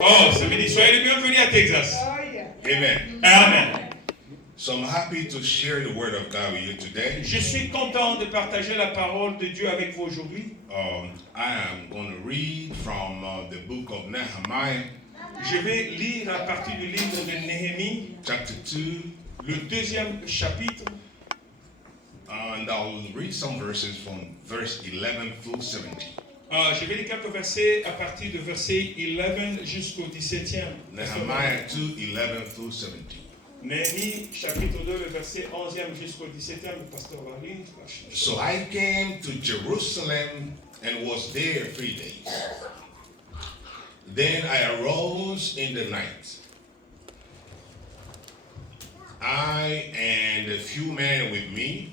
Oh, ça veut dire soyez les bienvenus à Texas. Amen. Amen. So I'm happy to share the word of God with you today. Je suis content de partager la parole de Dieu avec vous aujourd'hui. I am going to read from the book of Nehemiah, Je vais lire à partir du livre de Néhémie, chapter 2, le deuxième chapitre, and I'll read some verses from verse 11 through 17. Je vais lire quelques versets à partir de verset 11 jusqu'au 17e. Nehemiah 2, 11 through 17. Néhémie, chapitre 2, le verset 11e jusqu'au 17e, le pasteur va lire. So I came to Jerusalem and was there 3 days. Then I arose in the night, I and a few men with me.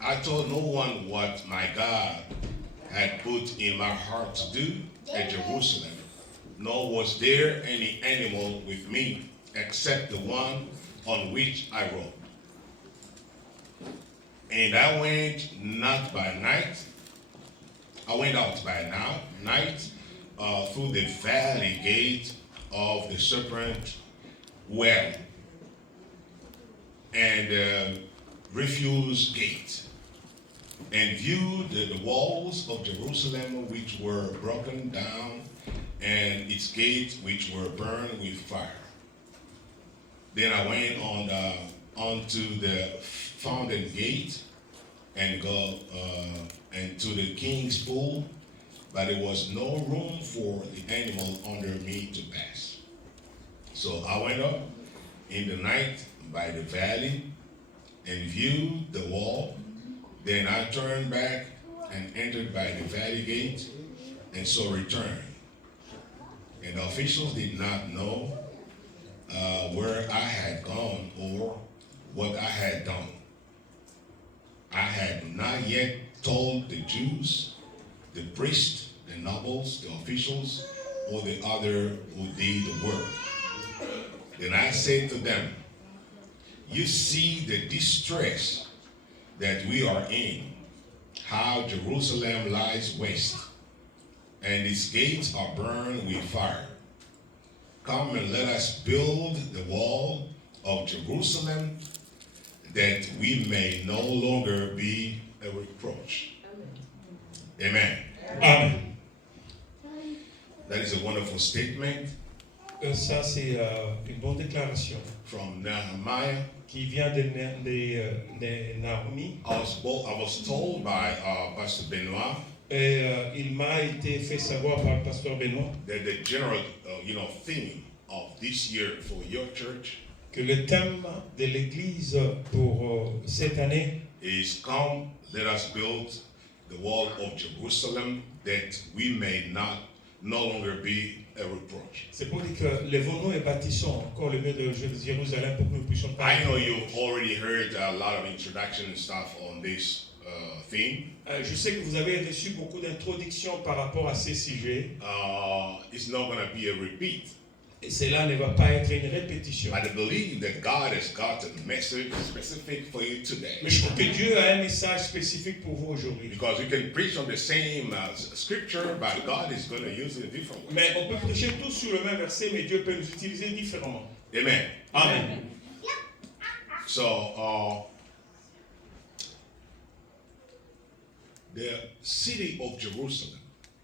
I told no one what my God had put in my heart to do at Jerusalem, nor was there any animal with me except the one on which I rode. And I went not by night, I went out by night through the valley gate of the serpent well and refuse gate, and viewed the walls of Jerusalem which were broken down, and its gates which were burned with fire. Then I went onto the fountain gate and go and to the king's pool, but there was no room for the animal under me to pass. So I went up in the night by the valley and viewed the wall. Then I turned back and entered by the valley gate, and so returned. And the officials did not know where I had gone or what I had done. I had not yet told the Jews, the priests, the nobles, the officials, or the other who did the work. Then I said to them, you see the distress that we are in, how Jerusalem lies waste, and its gates are burned with fire. Come and let us build the wall of Jerusalem, that we may no longer be a reproach. Amen. Amen. That is a wonderful statement Ça, c'est une bonne déclaration from Nehemiah. qui vient de Naomi. I was told by Pastor Benoit Et il m'a été fait savoir par le pasteur Benoît that the general, theme of this year for your church que le thème de l'Église pour cette année is come, let us build the wall of Jerusalem, that we may no longer be a reproach. c'est pour dire que lèvons-nous et bâtissons encore le mur de Jérusalem pour que nous puissions pas. I know you've already heard a lot of introduction and stuff on this theme. Je sais que vous avez reçu beaucoup d'introductions par rapport à ces sujets. It's not going to be a repeat. Et cela ne va pas être une répétition. But I believe that God has got a message specific for you today. Mais je crois que Dieu a un message spécifique pour vous aujourd'hui. Because we can preach on the same scripture, but God is going to use it a different way. Mais on peut prêcher tous sur le même verset, mais Dieu peut nous utiliser différemment. Amen. Amen. So, the city of Jerusalem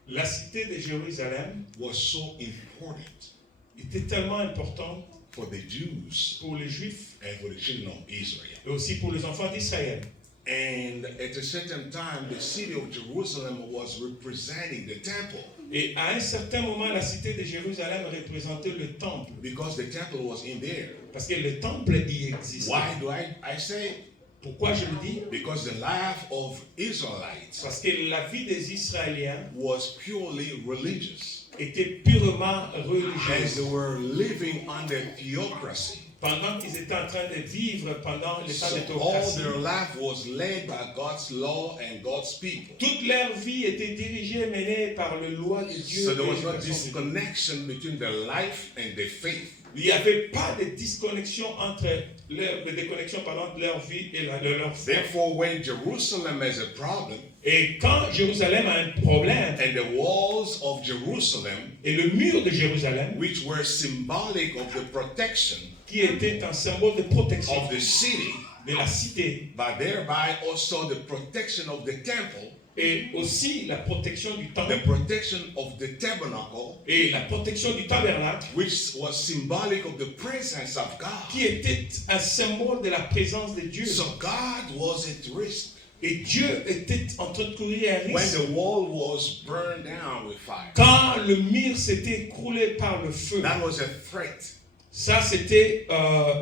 La cité de Jérusalem was so important était tellement importante for the Jews pour les Juifs and for the children of Israel. et aussi pour les enfants d'Israël. And at a certain time, the city of Jerusalem was representing the temple. Et à un certain moment, la cité de Jérusalem représentait le temple. Because the temple was in there. Parce que le temple y existait. Why do I say? Pourquoi je le dis? Because the life of Israelites Parce que la vie des Israéliens was purely religious. était purement As religieuse. they were living under theocracy. Pendant qu'ils étaient en train de vivre pendant l'état So de all théocratie, their life was led by God's law and God's people. toute leur vie était dirigée et menée par le loi de Dieu. So there et was les no personnes de Dieu. disconnection between their life and their faith. Il n'y avait pas de disconnexion entre leur vie et leur foi. Therefore, when Jerusalem has a problem, Et quand Jérusalem a un problème, and the walls of Jerusalem, et le mur de Jérusalem, which were symbolic of the protection qui était un symbole de protection of the city, de la cité, but thereby also the protection of the temple, et aussi la protection du the temple, protection of the tabernacle, et la protection du tabernacle, which was symbolic of the presence of God. qui était un symbole de la présence de Dieu. So God was at risk Et Dieu était en train de courir un when risque. the wall was burned down with fire. Quand le mur s'était écroulé par le feu, That was a threat. ça c'était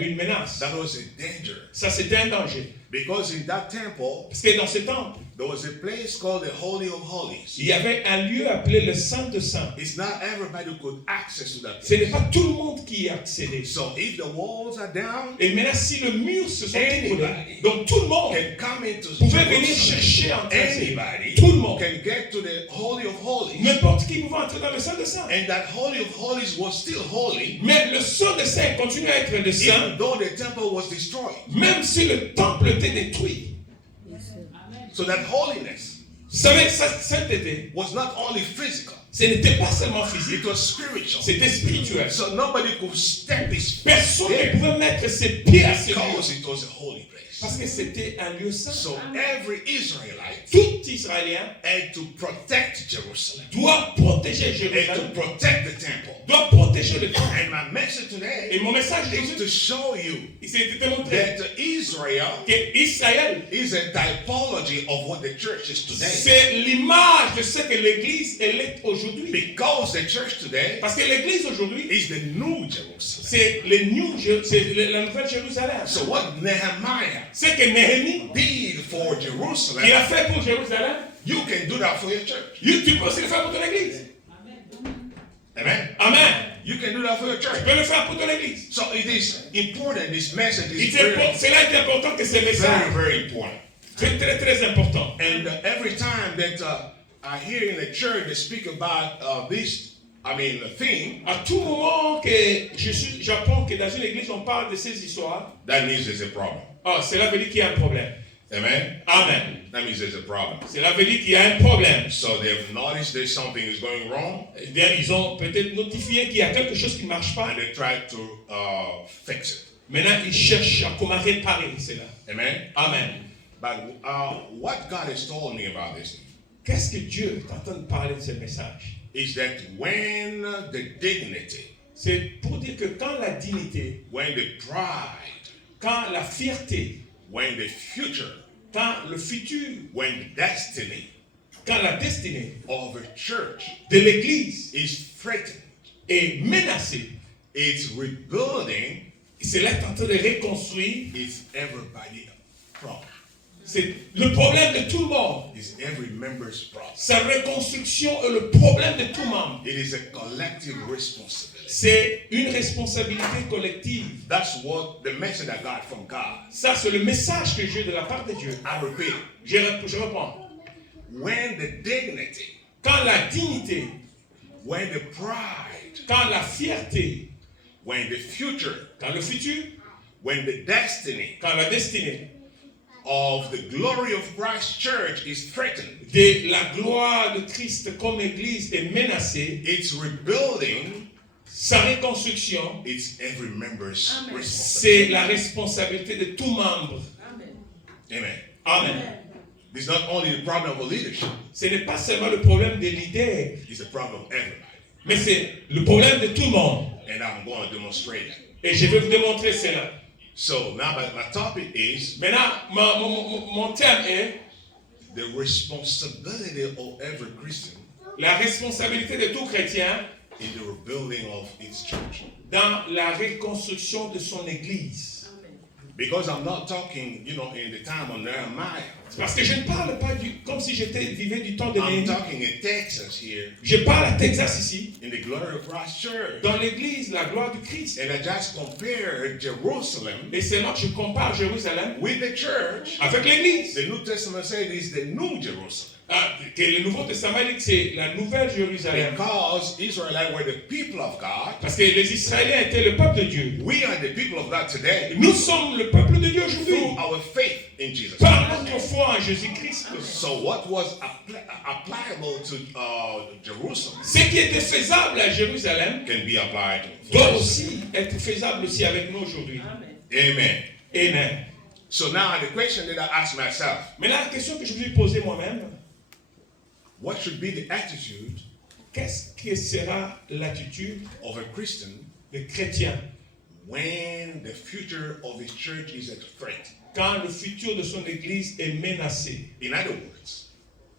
une menace. That was a danger. Ça c'était un danger. Because in that temple, Parce que dans ce temple, there was a place called the Holy of Holies. il y avait un lieu appelé le Saint de Saints. It's not everybody who could access to that Ce n'est place. pas tout le monde qui y accédait. So if the walls are down, Et maintenant, si le mur se sont écroulés, Anybody donc tout le monde can come into pouvait venir Jerusalem. chercher à entrer. Anybody Tout le monde. can get to the Holy of Holies. N'importe qui pouvait entrer dans le Saint de Saints. And that Holy of Holies was still holy, Mais le Saint de Saints continue à être le Saint, even though the temple was destroyed. même si le temple était détruit. So that holiness Vous savez, sa sainteté, was not only physical, ce n'était pas seulement physique, it was spiritual. c'était spirituel. So nobody could step his Personne ne there pouvait mettre ses pieds à ce lieu because it was a holy place. parce que c'était un lieu saint. So every Israelite Tout Israélien had to protect Jerusalem doit protéger and Jérusalem, to protect the temple. doit protéger le temple. And my message Et today mon message is to d'aujourd'hui, show you c'est de te montrer that Israel que Israël, is a typology of what the church is today. c'est l'image de ce que l'Église elle est aujourd'hui. Because the church today Parce que l'Église aujourd'hui, is the new Jerusalem. c'est la nouvelle Jérusalem. So what Nehemiah C'est que Néhémie, did for qui Jerusalem, a fait pour Jérusalem, you can do that for your church. tu peux aussi le faire pour ton Église. Amen. Amen. You can do that for your church. Tu peux le faire pour ton Église. So it is important. This message is very, Cela est important que ce very, message, very important. c'est très très important. And every time that I hear in the church they speak about theme, À tout moment que j'apprends que dans une église on parle de ces histoires, that means there's a problem. cela veut dire qu'il y a un problème. Amen. Amen. That means there's a problem. Cela veut dire qu'il y a un problème. So they've noticed that something is going wrong, Ils ont peut-être notifié qu'il y a quelque chose qui ne marche pas. and they try to fix it. Maintenant, ils cherchent à comment réparer cela. Amen. Amen. But what God has told me about this Qu'est-ce que Dieu est en train de parler de ce message? is that when the dignity, C'est pour dire que quand la dignité, when the pride, quand la fierté, when the future, quand le futur, when the destiny quand la destinée of a church de l'église is threatened, est menacée, it's rebuilding, cela est en train de reconstruire. is everybody's problem. C'est le problème de tout le monde. It's every member's problem. Sa reconstruction est le problème de tout membre. It is a collective responsibility. C'est une responsabilité collective. That's what the message I got from God. Ça, c'est le message que j'ai de la part de Dieu. I repeat, Je reprends. when the dignity, Quand la dignité, when the pride, quand la fierté, when the future, quand le futur, when the destiny quand la destinée of the glory of Christ Church is threatened, de la gloire de Christ comme Église est menacée, it's rebuilding, sa reconstruction, it's every member's c'est responsibility. la responsabilité de tout membre. Amen. Amen. It's not only the problem of leadership, Ce n'est pas seulement le problème des leaders, it's the problem of everybody. mais c'est le problème de tout le monde. And I'm going to demonstrate that. Et je vais vous démontrer cela. So now my topic is Maintenant, mon terme est the responsibility of every Christian la responsabilité de tout chrétien in the rebuilding of its church. dans la reconstruction de son église. Because I'm not talking, in the time of Nehemiah. Parce que je ne parle pas comme si vivais du temps de I'm Néhémie. talking in Texas here, Je parle à Texas ici, in the glory of Christ Church. dans l'église, la gloire du Christ. And I just compare Jerusalem Et c'est là que je compare Jérusalem with the church. avec l'église. The New Testament says it's the New Jerusalem. Que le Nouveau Testament dit que c'est la nouvelle Jérusalem. Because Israelites were the people of God. Parce que les Israéliens étaient le peuple de Dieu. We are the people of God today. Nous sommes le peuple de Dieu aujourd'hui. Through our faith in Jesus par Christ. notre foi en Jésus-Christ. So what was applicable to Jerusalem Ce qui était faisable à Jérusalem can be applied to doit us. aussi être faisable aussi avec nous aujourd'hui. Amen. Amen. So now the question that I ask myself, Maintenant, la question que je vais poser moi-même, what should be the attitude qu'est-ce que sera l'attitude of a Christian des chrétiens when the future of his church is at threat? quand le futur de son église est menacé? In other words,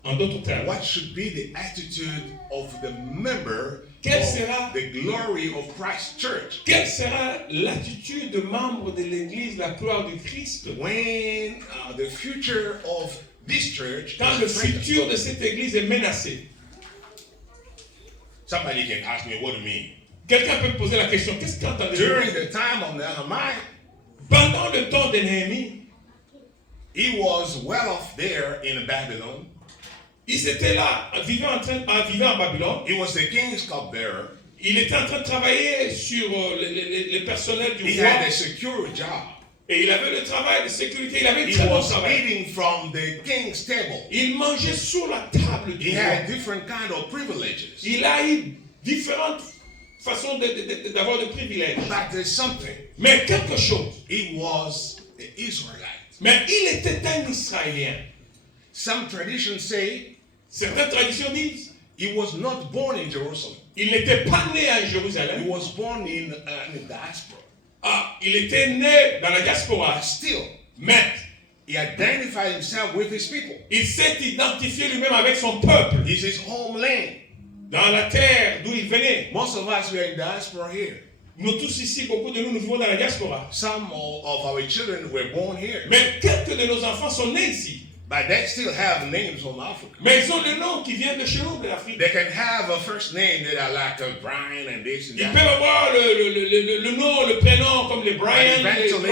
En d'autres termes, what should be the attitude of the member Quelle of sera- the glory of Christ's church quelle sera l'attitude de membres de l'église, la gloire du Christ, when the future of this church quand le is threatened? futur de cette église est menacé? Somebody can ask me, what do you mean? Quelqu'un peut me poser la question, qu'est-ce qu'entendez-vous? During the time of Nehemiah, Pendant le temps de Néhémie, he was well off there in Babylon. ils étaient là, vivant en Babylone. He was the king's cupbearer. Il était en train de travailler sur les personnels du He roi. had a secure job. Et il avait le travail de sécurité, il avait un He très bon was travail. eating from the king's table. Il mangeait sur la table He du roi. had different kind of privileges. Il a eu différentes façons d'avoir de privilèges. But there's something. Mais quelque chose. He was an Israelite. Mais il était un Israélien. Some traditions say Certaines traditions disent he was not born in Jerusalem. il n'était pas né à He Jérusalem. was born in the diaspora. Ah, il était né dans la diaspora. But still, Mais he identified himself with his people. il s'est identifié lui-même avec son peuple. It's his homeland. Dans la terre d'où il venait. Most of us, we are in diaspora here. Nous tous ici, beaucoup de nous vivons dans la diaspora. Some of our children were born here. Mais quelques de nos enfants sont nés ici. But they still have names from Africa. Mais ils ont le nom qui vient de chez nous, de l'Afrique. They can have a first name that are like Brian and this and Ils that. peuvent avoir le nom, le prénom comme les But Brian. eventually,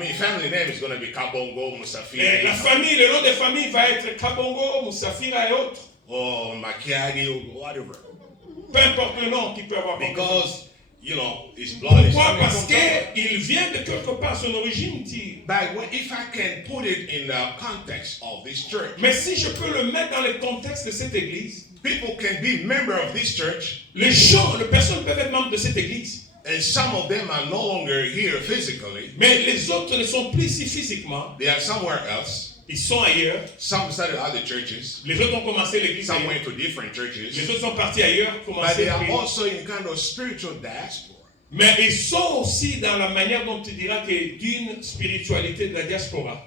Les family name is going to be Kabongo, Musafiri, Et la famille, le nom des familles va être Kabongo, Moussafira et autres. or Makiadi, or whatever. Peu importe le nom qu'il peut avoir. Because, you know, his blood is Pourquoi? coming Parce from somewhere. qu'il vient de quelque part, son origine tire. But if I can put it in the context of this church, Mais si je peux le mettre dans le contexte de cette église, people can be member of this church, les personnes peuvent être membres de cette église. and some of them are no longer here physically. Mais les autres ne sont plus ici physiquement. They are somewhere else. Ils sont ailleurs. Some started other churches. Les autres ont commencé l'église Some ailleurs. went to different Les churches. autres sont partis ailleurs, But commencé they are l'église. also in kind of spiritual diaspora. Mais ils sont aussi dans la manière dont tu diras que d'une spiritualité de la diaspora.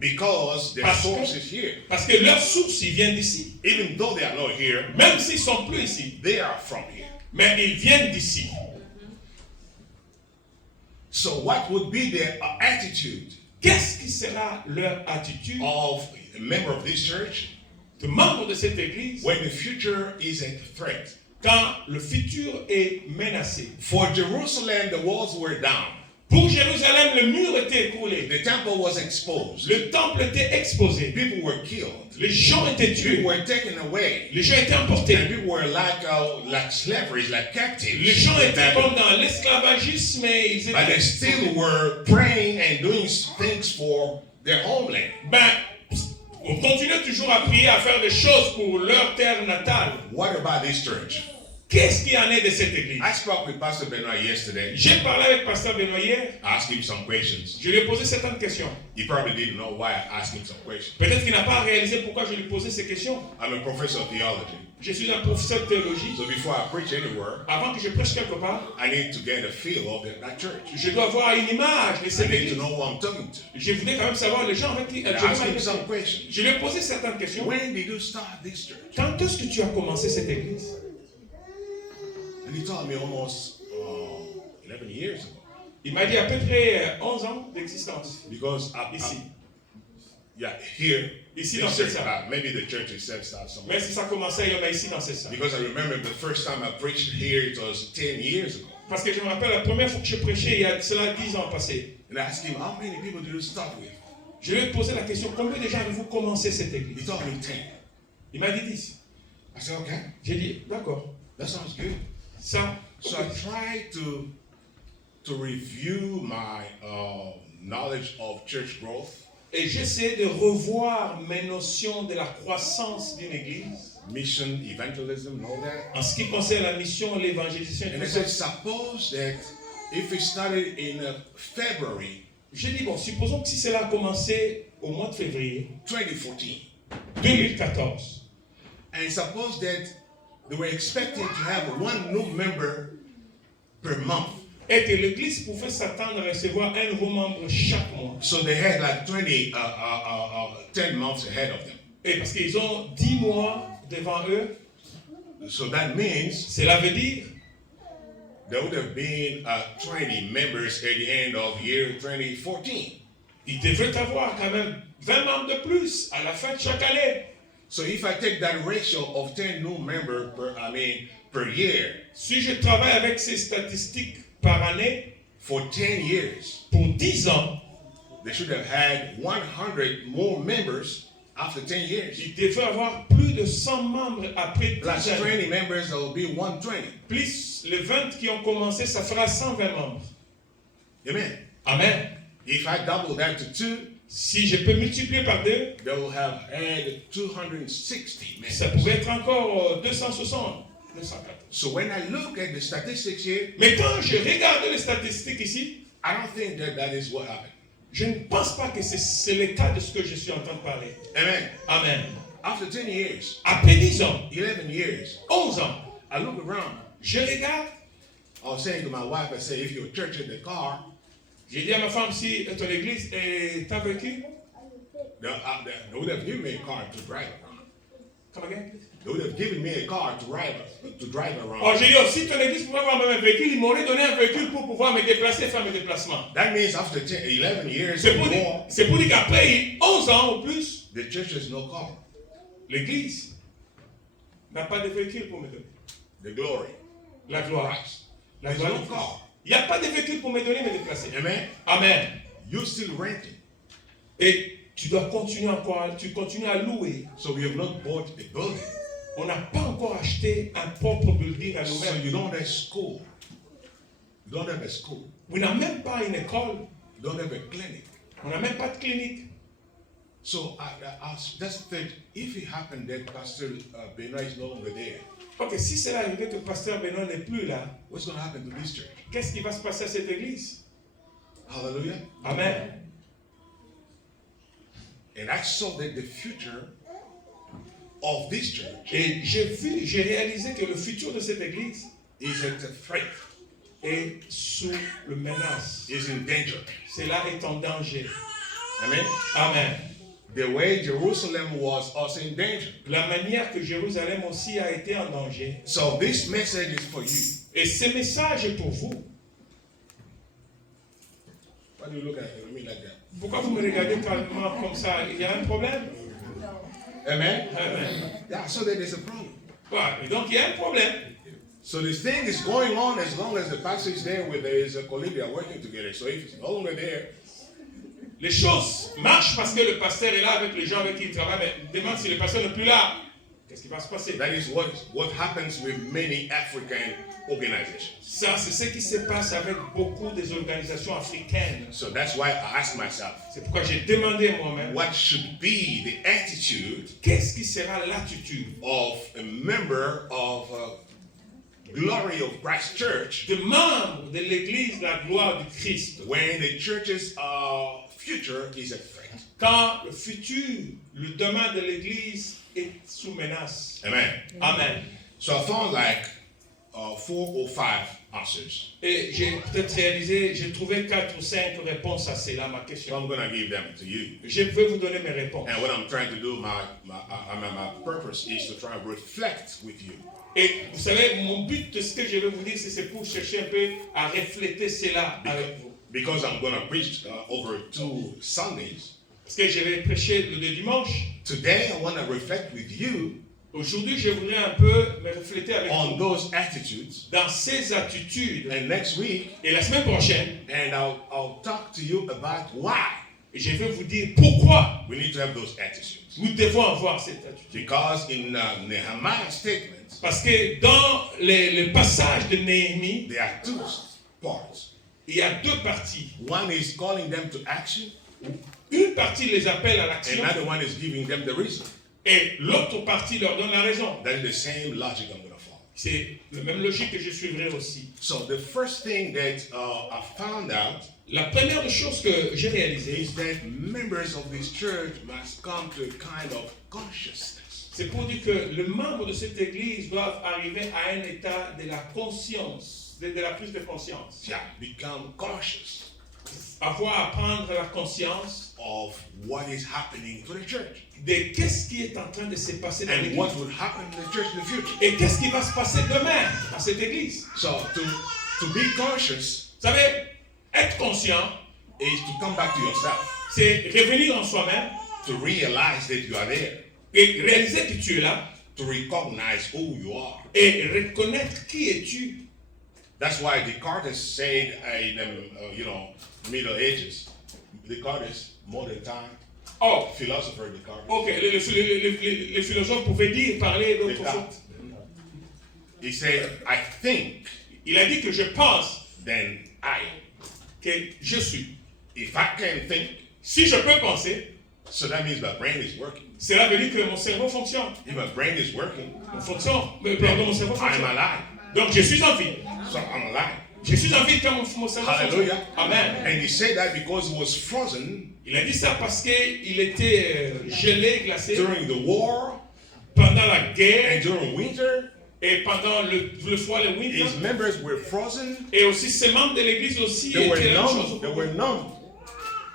Because their Parce que- source is here. Parce que leur source, ils viennent d'ici. Even though they are not here, Même s'ils sont plus ici. they are from here. Mais ils viennent d'ici. So what would be their attitude Qu'est-ce qui sera leur attitude of a member of this church de membres de cette église when the future is a threat? quand le futur est menacé? For Jerusalem, the walls were down. Pour Jérusalem, le mur était écroulé. The temple was exposed. Le temple était exposé. People were killed. Les gens étaient tués. People were taken away. Les gens étaient emportés. And people were like slaves, like captives. Les gens étaient But comme dans l'esclavagisme et ils they étaient... still were praying and doing things for their homeland. Ben, on continue toujours à prier, à faire des choses pour leur terre natale. What about this church? Qu'est-ce qui en est de cette église? I spoke with Pastor Benoit yesterday. J'ai parlé avec Pasteur Benoît hier. I asked him some questions. Je lui ai posé certaines questions. He probably didn't know why I asked him some questions. Peut-être qu'il n'a pas réalisé pourquoi je lui posais ces questions. I'm a professor of theology. Je suis un professeur de théologie. So before I preach anywhere, Avant que je prêche quelque part, I need to get a feel of that church. je dois avoir une image de I cette need to église. know who I'm talking to. Je voulais quand même savoir les gens avec qui I asked him some questions. je lui ai posé certaines questions. When did you start this church? Quand est-ce que tu as commencé cette église? And he told me almost 11 years ago. Il m'a dit à peu près 11 ans d'existence. Because Ici. yeah, here, Ici this dans cette church, salle. maybe the church itself started somewhere. Mais si ça commençait ailleurs, mais ici dans cette salle. Because I remember the first time I preached here, it was 10 years ago. Parce que je me rappelle la première fois que je prêchais, il y a cela 10 ans passés. And I asked him, how many people did you start with? Je lui ai posé la question, combien de gens avez-vous commencé cette He église? told me 10. Il m'a dit 10. I said, okay, J'ai dit, d'accord. that sounds good. Ça, So I tried to review my knowledge of church growth. Et j'essaie de revoir mes notions de la croissance d'une église. mission, evangelism, and all that. En ce qui concerne la mission, l'évangélisation et And I tout said, ça. suppose that if it started in February J'ai dit, bon, supposons que si cela a commencé au mois de février 2014, 2014, and suppose that they were expecting to have one new member per month. et que l'église pouvait s'attendre à recevoir un nouveau membre chaque mois. So they had like 10 months ahead of them. Et parce qu'ils ont 10 mois devant eux, So that means cela veut dire there would have been 20 members at the end of year 2014. il devrait avoir quand même 20 membres de plus à la fin de chaque année. So if I take that ratio of 10 new members per year Si je travaille avec ces statistiques par année, for 10 years, pour 10 ans, they should have had 100 more members after 10 years. il devrait avoir plus de 100 membres après 10 Plus ans. 20 members, there will be 120. Plus les 20 qui ont commencé, ça fera 120 membres. Amen. Amen. If I double that to 2, Si je peux multiplier par 2, they will have had 260 ça members. pouvait être encore 260, 280. So when I look at the statistics here, Mais quand je regarde les statistiques ici, I don't think that is what happened. je ne pense pas que c'est le cas de ce que je suis en train de parler. Amen. Amen. After 10 years, Après 10 ans, 11 years, 11 ans, I look around. je regarde, I was saying to my wife, I said, if your church had the car, j'ai dit à ma femme, si ton église est véhicule, they would have given me a car to drive around. come again, please. They would have given me a car to drive around. Oh, j'ai dit, oh, si ton église pouvait avoir même un véhicule, ils m'auraient donné un véhicule pour pouvoir me déplacer et faire mes déplacements. That means after 11 years C'est or pour, more, dire qu'après 11 ans ou plus, the church has no car. l'église n'a pas de véhicule pour me donner. The glory. La gloire. Christ. La There's gloire no de Christ. car. Il n'y a pas de véhicule pour me donner, me déplacer. Amen. Amen. You're still renting. Et tu dois continuer encore, tu continues à louer. So we have not bought a building. On n'a pas encore acheté un propre building à So nous-mêmes. you don't have school. You don't have a school. On n'a même pas une école. You don't have a clinic. On n'a même pas de clinique. So I just think if it happened that Pastor Benoit is no longer there, Ok, si c'est arrivé que Pasteur Benoît n'est plus là, what's going to happen to this church? qu'est-ce qui va se passer à cette église? Hallelujah. Amen. And I saw that the future of this church Et j'ai réalisé que le futur de cette église is at threat, est sous le menace. is in danger. Cela est en danger. Amen. Amen. The way Jerusalem was also in danger. La manière que Jérusalem aussi a été en danger. So this message is for you. Et ce message est pour vous. Why do you look at me like that? Pourquoi vous me regardez calmement comme ça? Il y a un problème? Amen. Amen. Yeah, so that there's a problem. Voilà. Et donc il y a un problème. So this thing is going on as long as the pastor is there with his colleague, they are working together. So if he's no longer there, Les choses marchent parce que le pasteur est là avec les gens avec qui il travaille. Mais demande si le pasteur n'est plus là. Qu'est-ce qui va se passer? that is what happens with many African organizations. Ça, c'est ce qui se passe avec beaucoup des organisations africaines. So that's why I asked myself, C'est pourquoi j'ai demandé moi-même, what should be the attitude qu'est-ce qui sera l'attitude of a member of Glory of Christ Church de membres de l'Église de la gloire du Christ when the church's future is at threat? quand le futur, le demain de l'Église est sous menace? Amen. Amen. So I found like 4 or 5 answers. Et j'ai peut-être réalisé, j'ai trouvé 4 ou 5 réponses à cela, ma So question. I'm going to give them to you. Je vais vous donner mes réponses. And what I'm trying to do, my purpose is to try and reflect with you. Et vous savez, mon but de ce que je vais vous dire, c'est pour chercher un peu à refléter cela avec vous. Because I'm going to preach over 2 Sundays. Parce que je vais prêcher le dimanche. Today, I want to reflect with you Aujourd'hui, je voudrais un peu me refléter avec on vous those attitudes. dans ces attitudes. And next week, Et la semaine prochaine, and I'll talk to you about why je vais vous dire pourquoi we need to have those attitudes. nous devons avoir cette attitude. Because in Nehemiah's statements, Parce que dans le passage de Néhémie, there are 2 parts. il y a 2 parties. One is calling them to action, Une partie les appelle à l'action Another one is giving them the reason. et l'autre partie leur donne la raison. That is the same logic I'm going to follow. C'est la même logique que je suivrai aussi. So the first thing that I found out La première des choses que j'ai réalisées, is that members of this church must come to a kind of consciousness. c'est pour dire que les membres de cette église doivent arriver à un état de la conscience, de la prise de conscience. Yeah, become conscious Avoir à prendre la conscience of what is happening to the church de qu'est-ce qui est en train de se passer dans and l'église. what will happen in the church in the future. Et qu'est-ce qui va se passer demain à cette église. So to be conscious Vous savez, être conscient, is to come back to yourself, c'est revenir en soi-même to realize that you are there, et réaliser que tu es là to recognize who you are. et reconnaître qui es-tu. That's why Descartes said in the Middle Ages, Descartes, modern time, Oh, philosopher Descartes, ok, les philosophes pouvaient dire, parler d'autres Descartes. choses. He said, I think, Il a dit que je pense then I. que je suis. If I can think, Si je peux penser, so that means my brain is working. cela veut dire que mon cerveau fonctionne. If my brain is working, Mon cerveau I'm fonctionne. alive. Donc je suis en vie. So I'm alive. Je suis en vie quand mon cerveau fonctionne. Hallelujah. Amen. And he said that because he was frozen Il a dit ça parce qu'il était gelé, glacé during the war pendant la guerre and during winter. et pendant le froid, le winter. His members were frozen. Et aussi ses membres de l'église aussi They were étaient la même chose. numb. They were numb.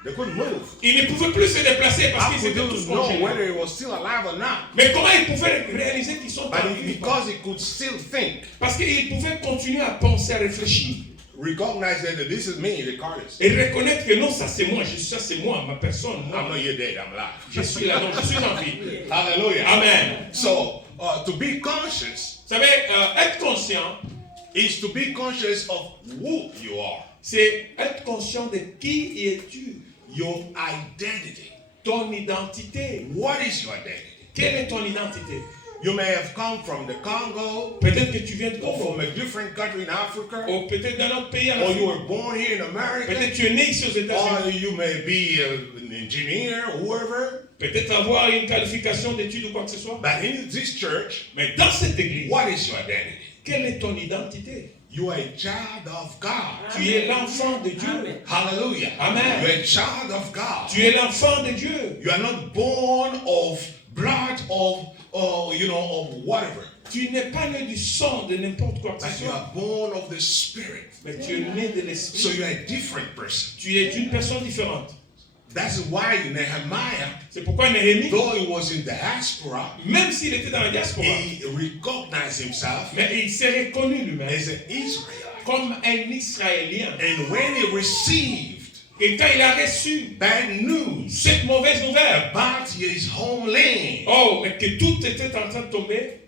They couldn't move. Ils ne pouvaient plus se déplacer parce How qu'ils could étaient you tous know congelés. whether he was still alive or not? Mais comment ils pouvaient réaliser qu'ils sont But en vie? because he could still think, Parce qu'ils pouvaient continuer à penser, à réfléchir recognize that this is me, Descartes. et reconnaître que non, ça c'est moi, ça c'est moi, ma personne, I'm moi. not yet dead. I'm alive. Je suis là, donc je suis en vie. Hallelujah. Amen. So to be conscious Vous savez, être conscient, is to be conscious of who you are, c'est être conscient de qui es-tu, your identity. ton identité. What is your identity? Quelle est ton identité? You may have come from the Congo Peut-être que tu viens de or Congo, from a different country in Africa, ou peut-être d'un autre pays en or you Afrique. were born here in America, Peut-être tu es né ici aux États-Unis. or you may be an engineer, whoever. Peut-être avoir une qualification d'études ou quoi que ce soit. But in this church, Mais dans cette église, what is your identity? quelle est ton identité? You are a child of God. Tu es l'enfant de Dieu. Hallelujah. Amen. You are a child of God. Tu es l'enfant de Dieu. You are not born of blood of whatever. Tu n'es pas né du sang de n'importe quoi que But ce you soit. are born of the Spirit. Mais tu es né de So l'esprit. you are a different person. Tu es une personne différente. That's why Nehemiah, C'est pourquoi Néhémie, though he was in diaspora, même s'il était dans la diaspora, he recognized himself mais il s'est reconnu lui-même as an Israelite. comme un Israélien. And when he received Et quand il a reçu bad news cette mauvaise nouvelle, about his homeland, oh, mais que tout était en train de tomber,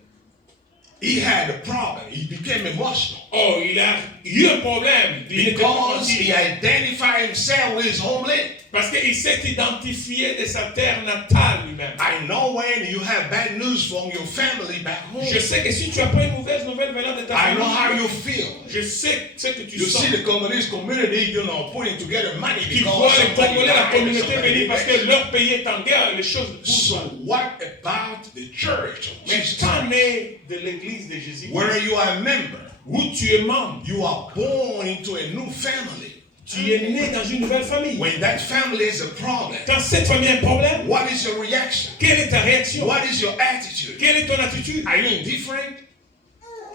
he had a problem. He became emotional oh, il a eu un problème. Il n'était pas because tranquille. he identified himself with his homeland. Parce qu'il s'est identifié de sa terre natale lui-même. I know when you have bad news from your family back home. Je sais que si tu as pas une mauvaise nouvelle venant de ta I know how famille, you feel. je sais ce que tu You sens. see the Congolese community, putting together money Tu vois because les somebody Congolais, la died or communauté somebody venir parce died. que leur pays est en guerre, les choses So bougent. what about the church of Mais Jesus? pas né de l'église de Jésus, Where you are a member, où tu es membre, you are born into a new family. tu es né dans une nouvelle famille. When that family is a problem, Quand cette famille a un problème, what is your reaction? quelle est ta réaction? What is your attitude? Quelle est ton attitude? Are you indifferent?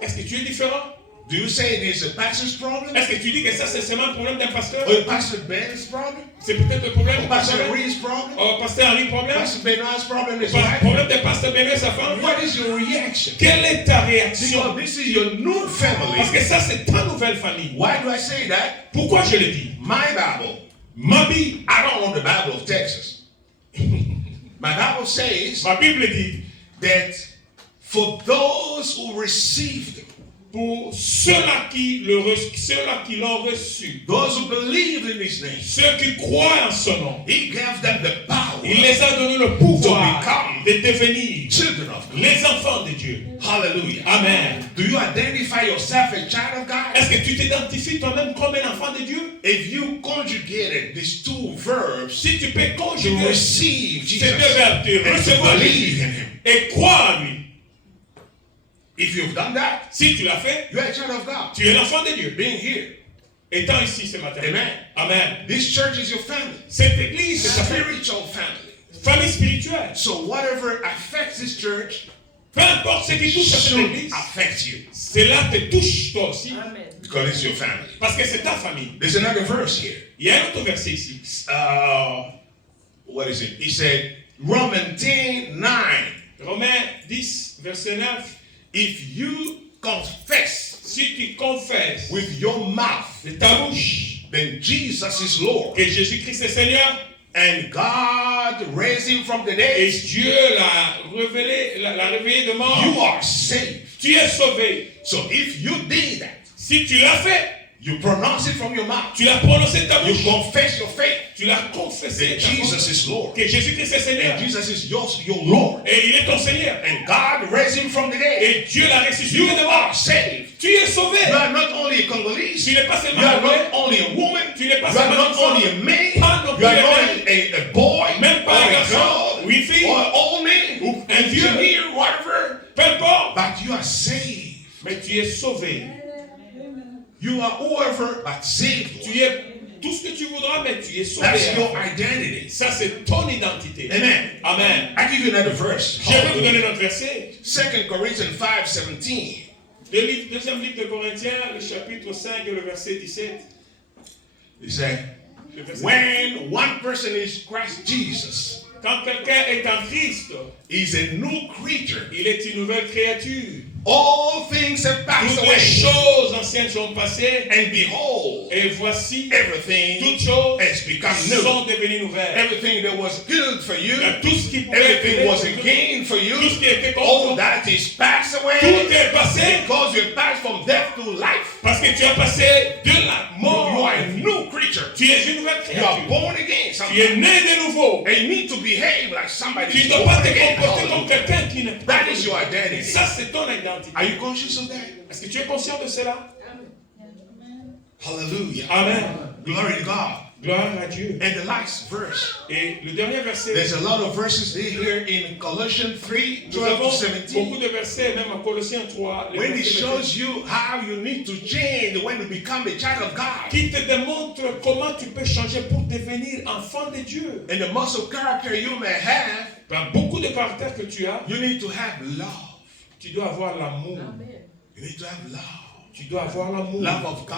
Est-ce que tu es différent? Do you say it is a pastor's problem? Est-ce que tu dis que ça c'est seulement le problème d'un pasteur? Or Pastor Ben's problem? C'est peut-être le problème Or du Pastor pasteur? Reed's problem? Oh, pasteur Henri, problème? Pastor Benoit's problem is Le life? problème de pasteur Benoît et sa femme? What is your reaction? Quelle est ta réaction? Because this is your new Parce family. que ça c'est ta nouvelle famille. Why do I say that? Pourquoi je le dis? My Bible, Ma Bible, I don't want the Bible of Texas. My Bible says ma Bible dit that for those who received pour ceux-là qui l'ont reçu. Those who believe in his name. Ceux qui croient en son nom. He gave them the power. Il les a donné le pouvoir to become de devenir children of God. les enfants de Dieu. Hallelujah. Amen. Do you identify yourself a child of God? Est-ce que tu t'identifies toi-même comme un enfant de Dieu? If you conjugated these two verbs Si tu peux to conjuguer receive ces Jesus deux verbes, tu and to recevoir believe Jésus in him, et croire en lui. if you've done that, Si tu l'as fait, you're a child of God. tu es l'enfant de Dieu. Being here. Étant ici ce matin. Amen. Amen. This church is your family. Cette église, c'est ta Spiritual family. famille spirituelle. So whatever affects this church Peu importe ce qui touche à cette should église, affect you cela te touche toi aussi. because it's your family. Parce que c'est ta famille. There's another verse here. Il y a un autre verset ici. What is it? He said, Romans 10:9. Romains 10, verset 9. If you confess Si tu confesses with your mouth, de ta bouche then Jesus is Lord, que Jésus-Christ est Seigneur and God raised him from the et dead, Dieu l'a réveillé de mort, you are saved. tu es sauvé. So if you did that, Si tu l'as fait, you pronounce it from your mouth, tu l'as prononcé de ta you bouche, confess your faith, tu l'as confessé that Jesus is Lord, que Jésus-Christ est Seigneur and Jesus is your Lord, et il est ton Seigneur and God raised him from the dead, et Dieu l'a ressuscité you de are mort. saved. Tu es sauvé. You are not only a Congolese, Tu n'es pas you seulement are anglais, not only a woman, tu n'es you pas are seulement not only a une man, pas non you are plus not un homme, a boy, même pas or un a garçon, girl, ou une fille, or an old man, ou un vieux, engineer, whatever, peu importe, but you are saved. mais tu es sauvé. You are whoever, but saved. Tu es tout ce que tu voudras, mais tu es sauvé. That's your identity. Ça, c'est ton identité. Amen. Amen. I give you another verse. Je vais vous donner notre verset. 2 Corinthians 5:17. Deuxième livre de Corinthiens, le chapitre 5 et le verset 17. He said, Le verset when one person is Christ Jesus, Quand quelqu'un est en Christ, is a new creature. il est une nouvelle créature. All things have passed Toutes les away, choses anciennes sont passées, and behold, et voici, everything toutes choses has become new. sont devenues nouvelles. Everything that was good for you, Tout ce qui pouvait everything être was a gain for you. tout ce qui était All contre, that is passed away tout est passé because you passed from death to life. parce que tu as passé de la You mort. are a new creature. Tu es une nouvelle You are créature. born again. Tu es né de nouveau. And you need to behave like somebody Tu is ne dois born pas te again. comporter comme Hallelujah. quelqu'un qui n'est pas. That is your identity. Ça, c'est ton identité. Are you conscious of that? Est-ce que tu es conscient de cela? Hallelujah. Amen. Glory to God. Gloire à Dieu. And the last verse. Et le dernier verset, There's a lot of verses here in Colossians 3, nous 12 avons to 17. beaucoup de versets, même en Colossiens 3, les When it versets shows you how you need to change when you become a child of God. qui te démontre comment tu peux changer pour devenir enfant de Dieu. And the muscle character you may have, Dans beaucoup de caractères que tu as, you need to have love. tu dois avoir l'amour. You need to have love. Tu dois avoir l'amour. Love of God.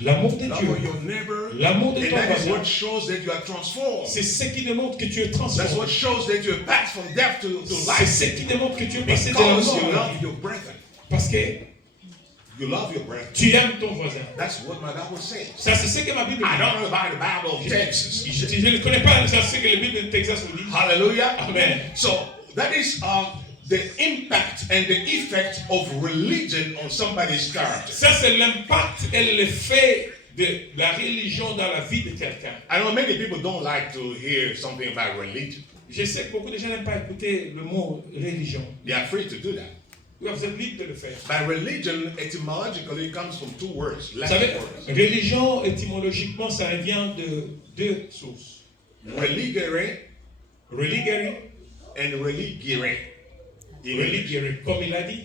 L'amour de Love Dieu. of your neighbor. L'amour de And ton that is voisin. what shows that you are transformed. C'est ce qui démontre que tu es That's transformé. what shows that you pass from death to C'est life. ce qui démontre que tu es passé de la Because you mort. love your brethren. Parce que You love your brethren. tu aimes ton voisin. That's what my God was saying. Ça, c'est ce que ma Bible I dit. don't know about the Bible of Texas. Je ne connais pas ça, c'est ce que la Bible de Texas nous dit. Hallelujah. Amen. So that is the impact and the effect of religion on somebody's character. Ça, c'est l'impact et l'effet de la religion dans la vie de quelqu'un. I know many people don't like to hear something about religion. Je sais que beaucoup de gens n'aiment pas écouter le mot religion. They are free to do that. Oui, vous êtes libre de le faire. But religion etymologically comes from two words, Vous Latin savez, words. religion, étymologiquement, ça vient de deux sources. Religere Religere, and religere. In religere, comme il a dit.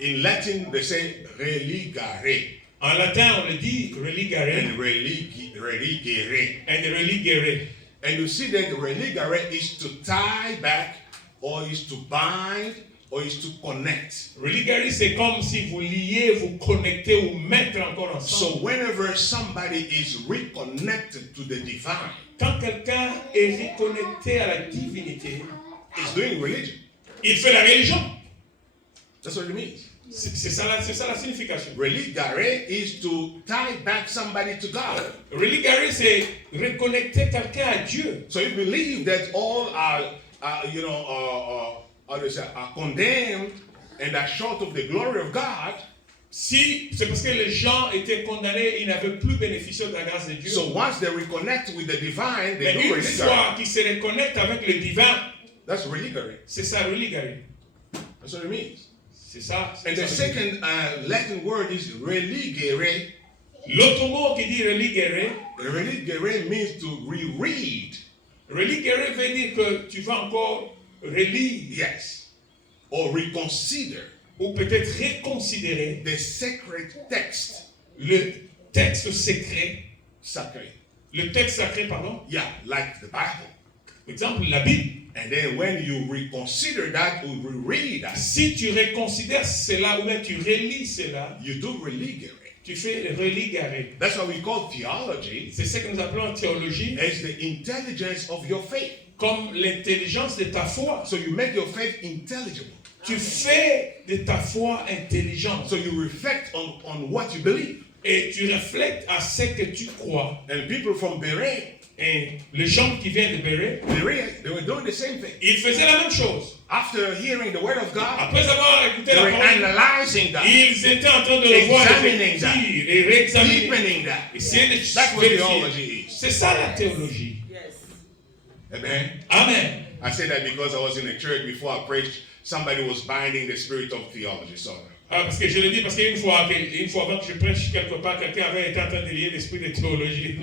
In Latin, they say religare En latin, on le dit religare and religere. and religere. And you see that religare is to tie back, or is to bind, or is to connect. Religare, c'est comme si vous liez, vous connectez ou mettez encore ensemble. So whenever somebody is reconnected to the divine, Quand quelqu'un est reconnecté à la divinité, it's doing religion. il fait la religion. That's what it means. C'est ça la signification. Religare is to tie back somebody to God. Religare, c'est reconnecter quelqu'un à Dieu. So you believe that all are condemned and are short of the glory of God. Si c'est parce que les gens étaient condamnés, ils n'avaient plus bénéficié de la grâce de Dieu. So once they reconnect with the divine, they Mais do une religare. fois qu'ils se reconnectent avec le divin, That's religare. c'est ça, religare. That's what it means. C'est ça. And the second Latin word is religere. L'autre mot qui dit religare, Religere means to reread. religare veut dire que tu vas encore relire Yes. Or reconsider ou peut-être reconsidérer the sacred text. le texte secret, Sacred. le texte sacré, pardon, Yeah, like the Bible. par exemple la Bible. And then when you reconsider that or reread that, Si tu reconsidères cela ou bien tu relis cela, you do religare. tu fais religarer. That's what we call theology. C'est ce que nous appelons en théologie It's the intelligence of your faith. comme l'intelligence de ta foi. So you make your faith intelligible. Tu fais de ta foi intelligente So you reflect on what you believe. et tu reflètes à ce que tu crois. And people from Berea, Et les gens qui viennent de Béret, they were doing the same thing. ils faisaient la même chose. After hearing the word of God, Après avoir écouté they la were parole, analyzing that, ils étaient en train de revoir Examining les that. écritures et réexaminer. deepening that. Essayer de That's what vérifier. theology is. C'est ça la théologie. Amen. Amen. I say that because I was in a church before I preached, somebody was binding the spirit of theology. So Ah, parce que je le dis parce qu'une fois avant que je prêche quelque part, quelqu'un avait été en train de lier l'esprit de théologie.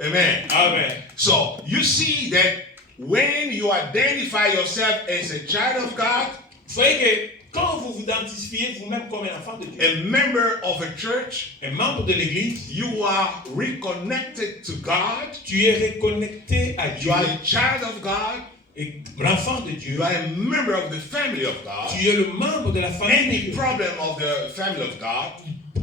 amen. Amen. So you see that when you identify yourself as a child of God, Vous voyez que quand vous vous identifiez vous-même comme un enfant de Dieu, a member of a church, un membre de l'église, you are reconnected to God. tu es reconnecté à You Dieu. are a child of God. Et l'enfant de Dieu, You are a member of the family of God. tu es le membre de la famille de Any Dieu. problem of the family of God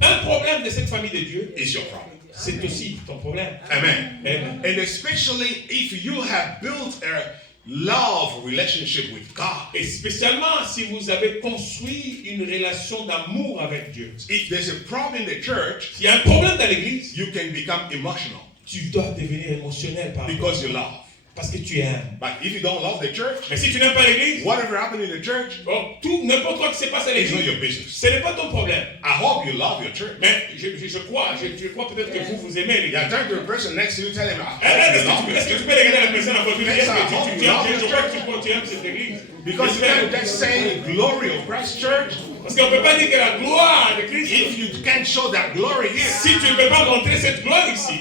Un problème de cette famille de Dieu, is your problem. c'est aussi ton problème. Amen. Amen. And especially if you have built a love relationship with God. Et spécialement si vous avez construit une relation d'amour avec Dieu. If there's a problem in the church, S'il y a un problème dans l'église, you can become emotional tu dois devenir émotionnel par rapport. because you love. Parce que tu aimes. But if you don't love the church, Mais si tu n'aimes pas l'église, whatever happened in the church bon, n'importe quoi qui se passe à is not l'église, your business. ce n'est pas ton problème. I hope you love your church. Mais je crois peut-être que vous aimez l'église. Yeah, turn to the person next to you, tell him, I Est-ce hope you love que your tu church. peux regarder la personne en face de toi? Yes, I Est-ce hope que you love your je crois church. que tu aimes cette église? Because you can't just say glory of Christ's church Parce qu'on ne peut pas dire que la gloire de Christ, if you can't show that glory here. si tu ne peux pas montrer cette gloire ici.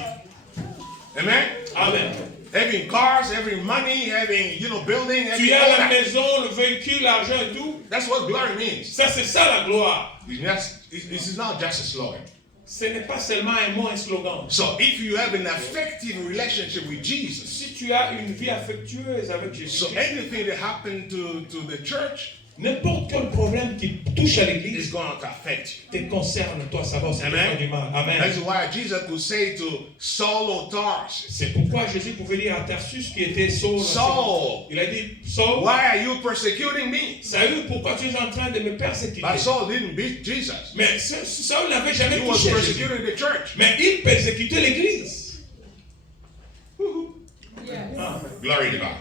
Amen. Amen. Having cars, having money, having building, Tu having as all la that. maison, le véhicule, l'argent et tout. That's what glory means. Ça, c'est ça la gloire. This is not just a slogan. Ce n'est pas seulement un mot, un slogan. So if you have an affective relationship with Jesus, Si tu as une vie affectueuse avec so Jésus, anything that happened to the church n'importe quel problème qui touche à is l'église going to affect you. te concerne, toi, savoir si tu Amen. fais du mal. Amen. That's why Jesus could say to Saul of Tarsus, C'est pourquoi Jésus pouvait dire à Tarsus qui était Saul. Saul, Il a dit, Saul, why are you persecuting me? Saül, pourquoi tu es en train de me persécuter? But Saul didn't beat Jesus. Mais Saul n'avait jamais He was touché Jésus. persecuting the church. Mais il persécutait l'église. Glory to God.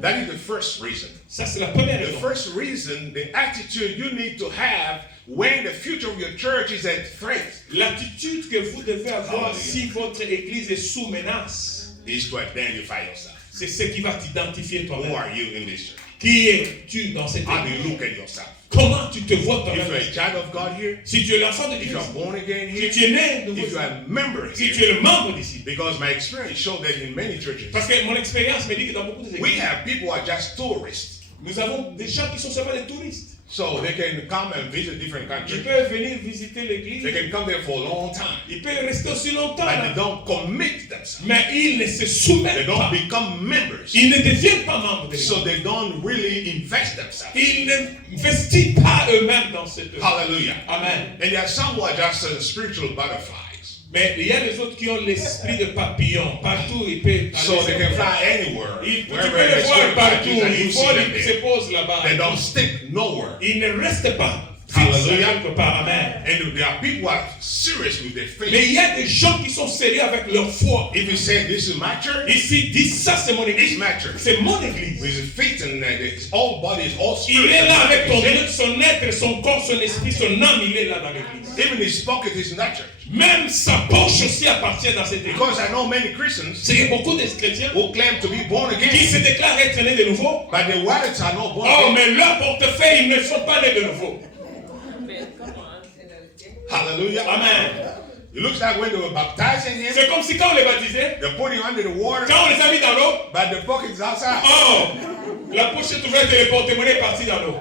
That is the first reason. Ça, c'est la première The raison. first reason, the attitude you need to have when the future of your church is at threat, L'attitude que vous devez avoir Hallelujah. si votre église est sous menace, is to identify yourself. c'est ce qui va t'identifier Who toi-même. are you in this church? Qui es-tu dans cette How do you église? look at yourself? Comment tu te vois If you're toi-même? a child of God here, Si tu es l'enfant de if Dieu, you're born again si here, tu es né de if nouveau, you're a member si tu here, es le membre d'ici. because my experience showed that in many churches, Parce que mon expérience me dit que dans beaucoup de we églises, have people who are just tourists. nous avons des gens qui sont seulement des touristes. So they can come and visit different Ils countries. peuvent venir visiter l'église. They can come there for a long time. Ils peuvent rester aussi longtemps But là. they don't commit themselves. Mais ils ne se They soumettent don't pas. become members. Ils ne deviennent pas membres de l'église. So they don't really invest themselves. Ils n'investissent pas eux-mêmes dans cette œuvre. Hallelujah. Amen. And there are some who are just spiritual butterflies. Mais il y a les autres qui ont l'esprit de papillon. Partout, ils peuvent aller. So they can fly anywhere. Tu peux Wherever les the voir Spirit partout. touches and you Ils see volent, them ils se there. posent là-bas. They don't stick nowhere. Ils ne restent pas Hallelujah. Quelque part, amen. And there are people who are serious with their Mais faith. il y a des gens qui sont sérieux avec leur foi. If you say this is my church, Ici, dit ça, c'est mon it's église. my church. C'est mon église. With his faith in that, his whole body, his whole Il spirit. est là avec and son être, son corps, son esprit, son âme, il est là dans l'église. even his pocket is in that church. Même sa poche aussi appartient dans cette église. Because I know many Christians C'est beaucoup de chrétiens who claim to be born qui again, se déclarent être nés de nouveau. but their wallets are not born Oh, again. mais leur portefeuille, ils ne sont pas nés de nouveau. Hallelujah. Amen. It looks like when they were baptizing him, C'est comme si quand on les baptisait, they put him under the water, quand on les a mis dans l'eau, but the pocket is outside. oh, la poche est ouverte et le porte-monnaie est parti dans l'eau.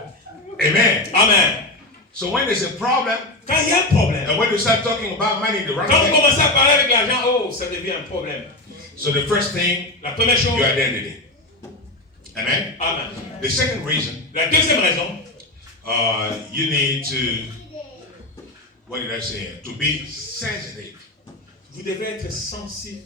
Amen. Amen. So when there's a problem, Quand il y a un problème, and when you start talking about money the wrong quand vous way, commencez à parler avec l'argent, oh, ça devient un problème. so the first thing, La première chose, your identity. Amen. amen. The second reason, La deuxième raison, you need to, what did I say? To be sensitive. vous devez être sensible